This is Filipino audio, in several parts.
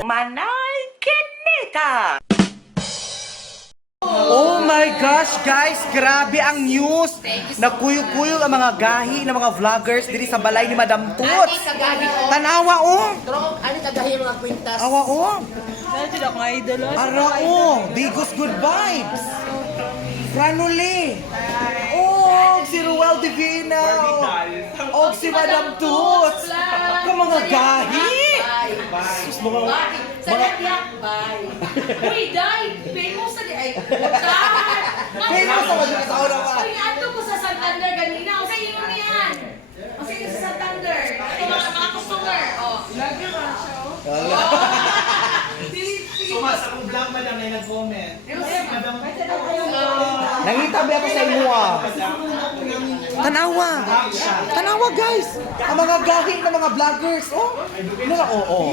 Manay Kinita! Oh my gosh, guys! Grabe ang news! Nagkuyog-kuyog ang mga gahi ng mga vloggers diri sa balay ni Madam Toots. Tanawa oh! Ano kagahi mga kwintas? Awa oh! Dahil sila akong idol. Ara oh! Digos good vibes! Franuli! Oh! Si Ruel Divina! Oh! Si Madam Toots! Ka mga gahi! Sus, mga... Sa nagyak, bye. Uy, Day! Famous na di ay. Famous sa mga sa una pa! Uy, ato ko sa Santander ganina. O sa iyo niyan. O sa iyo sa Santander. Ito mga customer. O. Lagi ba siya? Sa akong vlog, madam, na nag-comment. Madam, Nangita ba ako sa imo ah? Tanawa! Tanawa guys! Ang mga gahi ng mga vloggers! Oh! Ano na? Oo. Oh,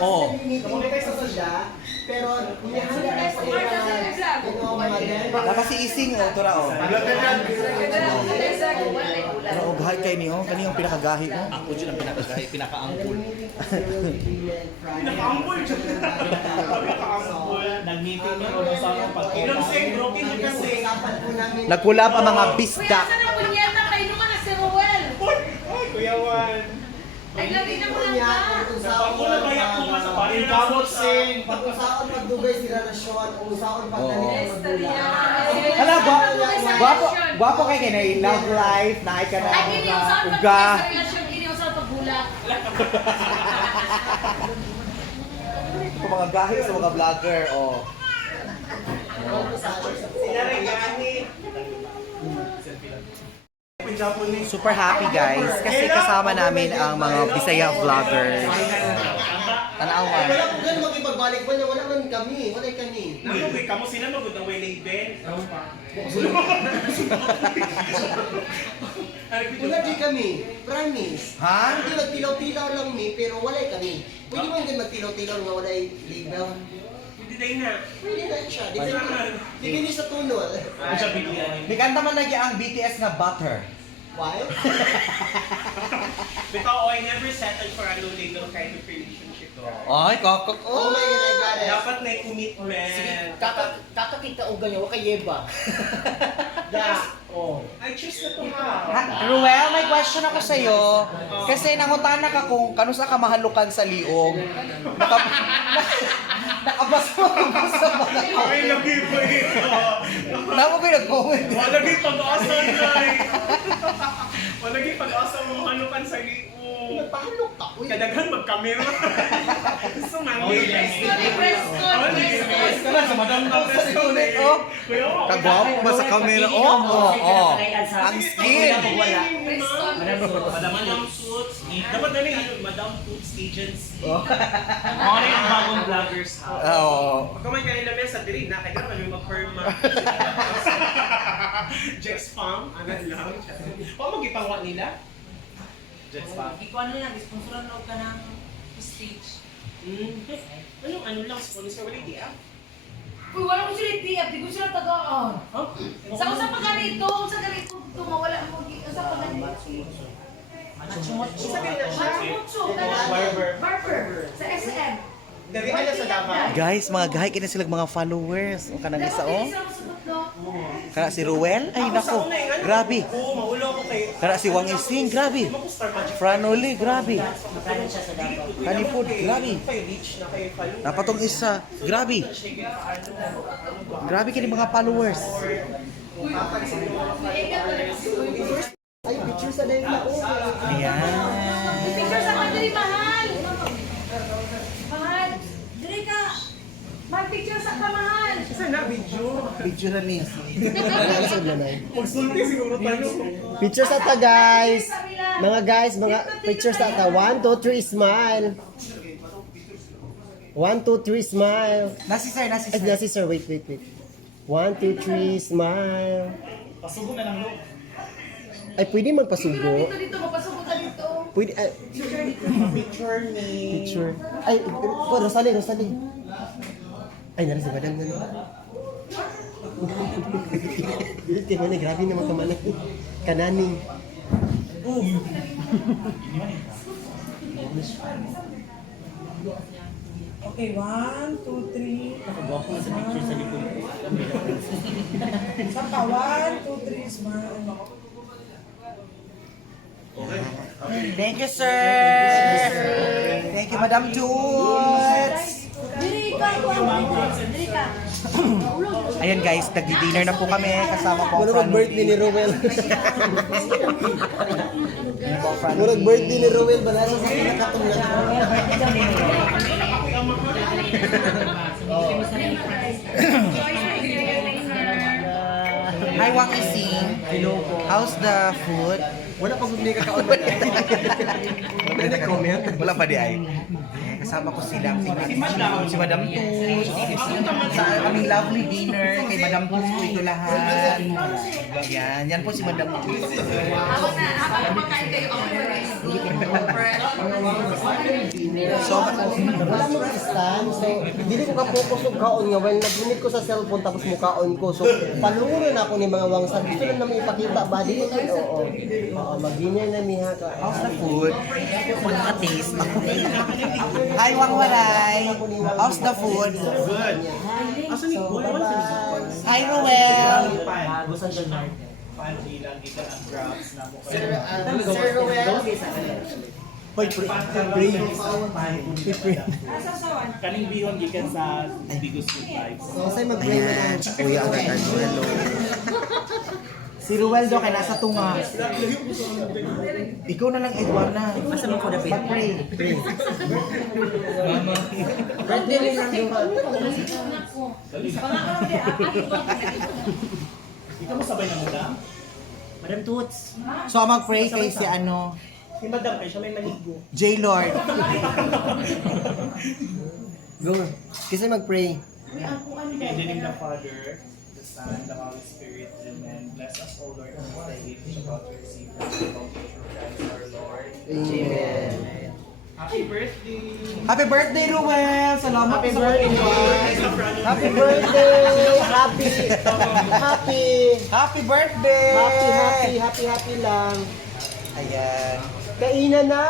oh. namunay tayo sa sosya, pero hinihanap tayo sa mga Naka si Ising oh, tura oh. Ano oh, gahi kayo niyo? Kani yung pinakagahi mo? Ako dyan ang pinakagahi, pinaka-angkol. Pinaka-ampul dyan. Pinaka-ampul. Nag-meeting niya kung saan ang pagkita. Ilang sing, broken mo kasi. Nagkulap ang mga bisdak. Kuya, saan ang punyeta? Kayo naman na si Ruel. Ay, Kuya Juan. Ay, lagi na mo lang ka. Ako na bayak mo nga sa parin. Kamot sing. Pag-usaon pagdugay sila na shot, usaon pagdating magdula. Hala, gwapo kay kay na love life, na ka na Ay, hindi yung saan uga. pag-uwi sa relasyon, hindi yung saan pagbulak. Ito mga gahi sa mga vlogger oh. Sila rin gani. Super happy guys kasi kasama namin ang mga Bisaya vloggers. Tanawa. Wala po ganun makipagbalik ba niya, wala man kami, wala kami. Namugoy ka mo, sila magod ang way label. Wala di kami, promise. Ha? Hindi magtilaw-tilaw lang mi, pero wala kami. Pwede mo hindi magtilaw-tilaw nga wala label. Hindi tayo na. Pwede na siya, depende sa tunol. Ano siya bigyan? May kanta man lagi ang BTS nga Butter. Why? Because I never settled for a no label kind of relationship. Ay, kakak. Oh my God, I got it. Dapat may commitment. Kakakita o ganyan, waka yeba. Da. Oh. I choose na to ha. Ruel, may question ako sa iyo. Kasi nangutana ka kung kanusa ka mahalukan sa liog. Nakabasa mo Ay, lagi ba ito? Nako ko nag-comment. Walagi pag-asa na Walagi pag-asa mo hanukan sa lio. Nagpahalok ka, uy. Kadaghan mag-camera. Gusto man. Kana sa madam na sa ulit oh. Kagwapo ba sa camera oh? Oh. Ang skin. Madam Suits. Dapat na rin Madam Suits Agency. Mga rin ang bagong vloggers ha. Oo. Pagka may kanila mesa, diri na. Kaya naman may mag-perma. Jex Farm. Agad lang. O, mag-ipangwa nila. Jex Farm. Ikaw ano lang, sponsoran na ka ng stage. Anong ano lang, sponsor wala di ah? Uy, wala ko sila i-TF, di ko sila tagaan. Sa usap pa ganito, sa ganito, tumawala mo, sa pa ganito. Isa kayo na siya. Marmutso, Barber. Barber, sa SM. Dari ala sa Davao. Guys, mga gahi kina sila mga followers. O kanang isa oh. Oh. Kana si Ruel, ay nako. Grabe. Oo, maulo ako kay... Kana si Wang Ising, grabe. Star Magic. Franoli, grabe. Magkano siya sa Davao? Kanipod, grabe. Kay Rich na kay Falun. Napatong isa, grabe. Grabe kini mga followers. Ay, picture sa dahil na, oh. Ayan. Picture sa kadiri, mahal. Mahal. Diri ka. Mag-picture sa kamahal. Isa na, video. Picture na niya. Magsulti siguro tayo. Picture sa ta, guys. Mga guys, mga picture sa ta. 1, 2, 3, smile. 1, 2, 3, smile. Nasi sir, nasi Ay, sir. nasi sir, wait. 1, 2, 3, smile. Pasubo na ng loob. Ay, pwede magpasubo. Dito, mapasubo ka dito. Pwede, ay, Picture ni... picture. Ay, oh, Rosalie. Ay, nari si Madam na. Grabe naman kamanan. Kananing. Okay, 1, 2, 3. Nakagwapo na sa picture sa likod ko. Saka 1, 2, 3, smile. Thank you, sir. Thank you, Madam Toots. Diri ka, diri ka. Ayan guys, nag-dinner na po kami. Kasama po ang Murag birthday ni Rowel. Murag birthday ni Rowel. Balasa sa pinakatong na. Hi, Wang Ising. Hello po. How's the food? Wala pag hindi ka kaon. Wala na comment. Wala pa di ay. Kasama ko sila. Si Madam Toots. Sa aming lovely dinner. Kay Madam Toots po ito lahat. Yan. Yan po si Madam Toots. So, Wala mo stand. So, dili ko ka-focus og kaon nga. While nag-minute ko sa cellphone tapos mukaon ko. So, palungurin ako ni mga wangsan. Gusto lang naman ipakita ba? Dili ko. Oo. Oo, mag-dinner na niya ka. how's the food? Magka-taste. Hi, Wang Waray. How's the food? Good. Hi, Roel. Panty lang dito ang grabs na mo. Sir Rowel. Kaning bihon gikan sa Bigos Food Vibes. Kasi mag-pray mo na. Kuya, hello. Si Ruel daw kay nasa tunga. Ikaw na lang, Edwana. Basta mo ko na mag-pray. Pray. Birthday ni lang yung Ikaw mo sabay na madam? Madam Toots. So, mag-pray kay si ano, Si madam kay siya may maligo. J-Lord. Go. Kasi mag-pray. In the name of the Father, the Son, the Holy Spirit, Amen. Bless us, O Lord, and the age about to receive from the culture of Christ our Lord. Amen. Happy birthday! Happy birthday, Ruel! Salamat Happy sa birthday! birthday! Happy birthday! Happy! Happy birthday! Happy lang. Ayan. Kainan na!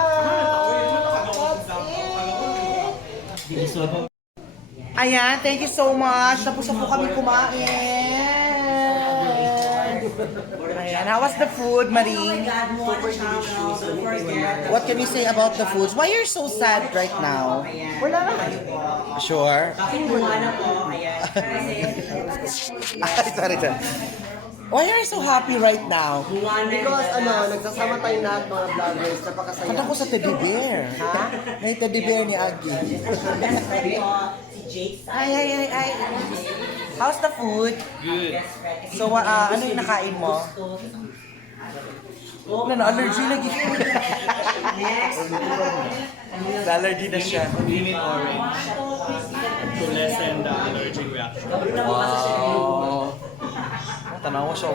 Ayan, thank you so much. Tapos na po kami kumain. Ayan, how was the food, Marie? What can you say about the foods? Why you're so sad right now? Wala na. Sure? Ay, sorry. Why are you so happy right now? Because nagsasama tayong lahat mga vloggers. Napakasaya. Kanta ko sa teddy bear. Ha? May teddy bear ni Aggie. Ay. How's the food? Good. So, ano yung nakain mo? Allergy lagi. Allergy na siya. Limit orange to lessen the allergic reaction. Wow. Tanawa siya.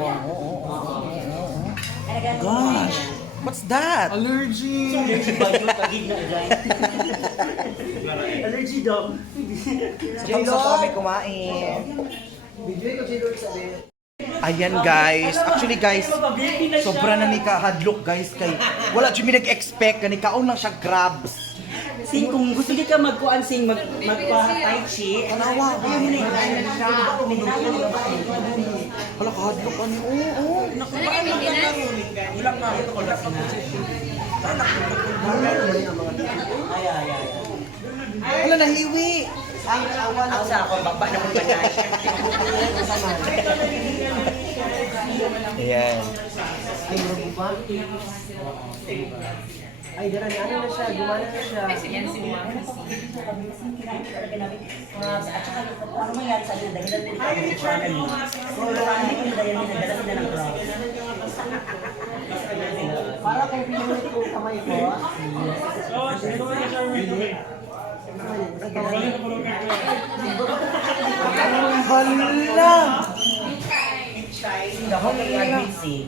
Gosh. What's that? Allergy! Allergy daw. Tapos na kami kumain. Ayan guys. Actually guys, sobra na ni ka-hadlock guys. Kay, wala siya may nag-expect. Kani kaon lang siya grabs. Sing, kung gusto di ka magkuan sing magpa-tai chi, Tanawa. Wala ka-hadlock ka ni. Oo. Nakuhaan lang ka. Wala ka. Wala nahiwi. ang sa ako, baba na mong banay. Ayan. Ay, dara ni ano na siya, gumana na siya. At saka, ano mangyari sa atin, dahilan ko tayo ng channel mo. So, hindi ko dahil nagdala sila ng crowd. Para kung pinunod ko kamay ko, Hala! Ako kay Admitsi.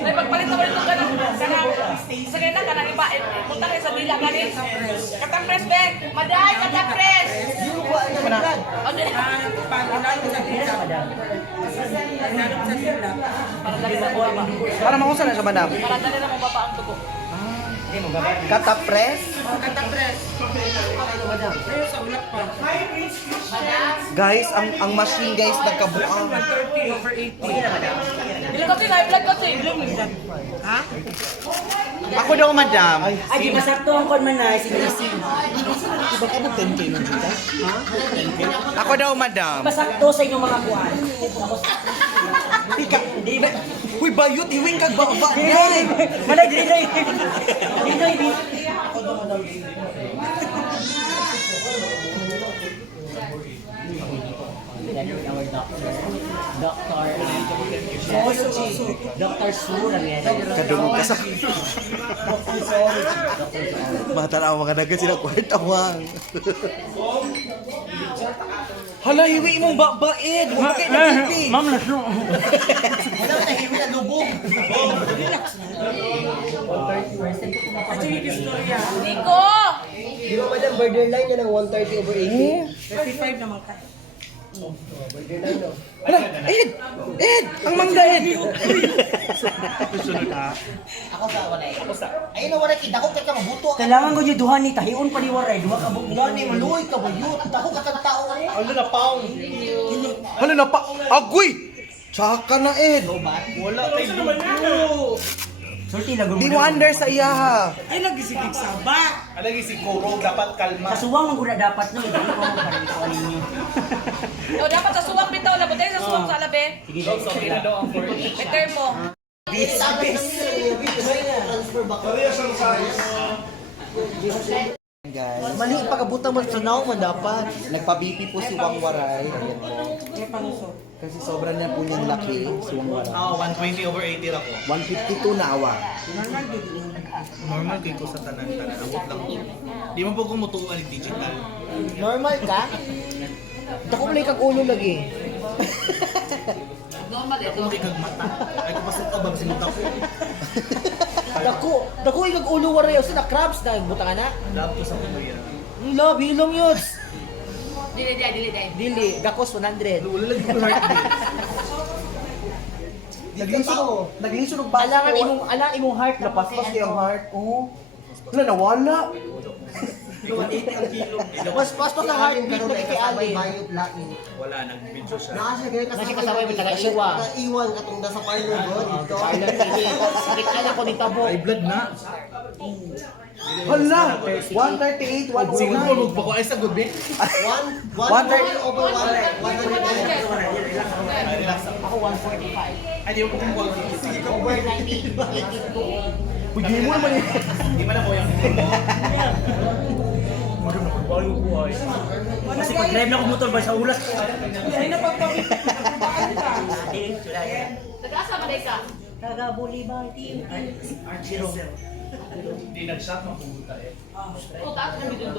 Ay, pagpalit naman ito ganun. Sa ganun ka nang iba. Punta kayo sa bila ganun. Katang press bag. Maday, katang press. yung ko ay naglag. Ano na? Para makusa na siya, madam. Para dali na mo baba ang tugo. Katapres? Guys, ang machine guys nagkabuang. Ilan kasi high blood kasi. Ako daw, madam. Ay, di masakto ang kon man na, sinisin. Ako daw, madam. Masakto sa inyong mga kuwan. Hindi ba? Uy, bayot, iwing kag baba. Malay, dinoy. Dinoy, di. Dr. Su, Kadungog ka sa... Bata na ang mga naga sila kwartawang. Hala, hiwi mong babaid. Huwag kayo na hiwi. Ma'am, nasu. Wala na hiwi na lubog. Nico! Di ba madam, borderline niya ng 130 over 80? 35 naman ka. Borderline no? Hala, Ed! Ed! Ang mangga, Ed! Ako sa wala eh. Ayun na wala kita ko kaya mabuto. Kailangan ko yung duha ni tahion pa ni Waray. Duha ka buk. Wala ni maluoy ka ba yun? Ako katang tao eh. Ano na, pound? Hala na pa... Agoy! Tsaka na, Ed! Wala kay Dugo. Sorti lagun Di wonder sa iya, ha? Ay nagisipig sa ba. Alagi si Kuro, dapat kalma. Kasuwang maguna dapat no. Hindi ko ko ninyo. O, dapat sa suwak bitaw. Labot tayo sa suwak sa alabe. Sige, Okay na daw ang 40. Better mo. Transfer ba? Guys, Mali pagkabutang mo sa now man dapat. nagpa-BP po si Wang Waray. Ayan po. Kasi sobra na po niyang laki, si Wang Waray. 120 over 80 ako. 152 na awa. Normal kay ko sa tanan-tanan. Abot lang ko. Di mo po kumutuan ni digital. Normal ka? Dako mo kag ulo lagi. Normal eh. Ako makikag mata. Ay ko pasok ka bang simuta ko. Dako kag ulo waray sa crabs na butang ana. Love ko sa kuya. Love hilom yun. Dili, dili. Dili, gakos 100. Wala lang ko heartbeat. Nagliso ng baso. Alangan imong heart na Napaspas yung heart. Oh. Wala, nawala. 180 ang kilo. Mas pastos ang heartbeat na kay Ali. Wala, nag-video siya. Nasa kasabay mo taga-iwan. Taga-iwan katong nasa parlor go dito. Sakit ka na ko ni tabo. Ay, blood na. Hala! 138, 109. Siguro mo magpako ay sa gabi. 130 over 100. Relax ako. Ako 145. Ay, di mo po kumukuha. Sige ka. Over 90. Pwede mo naman eh. Di ba na po yung Madam, nakukuha yung buhay. Kasi pag drive na ko motor ba sa ulas. Nag-asa ba ka? Tagabuli ba? Hindi nag-shot, mapumunta eh. O, taas na bidun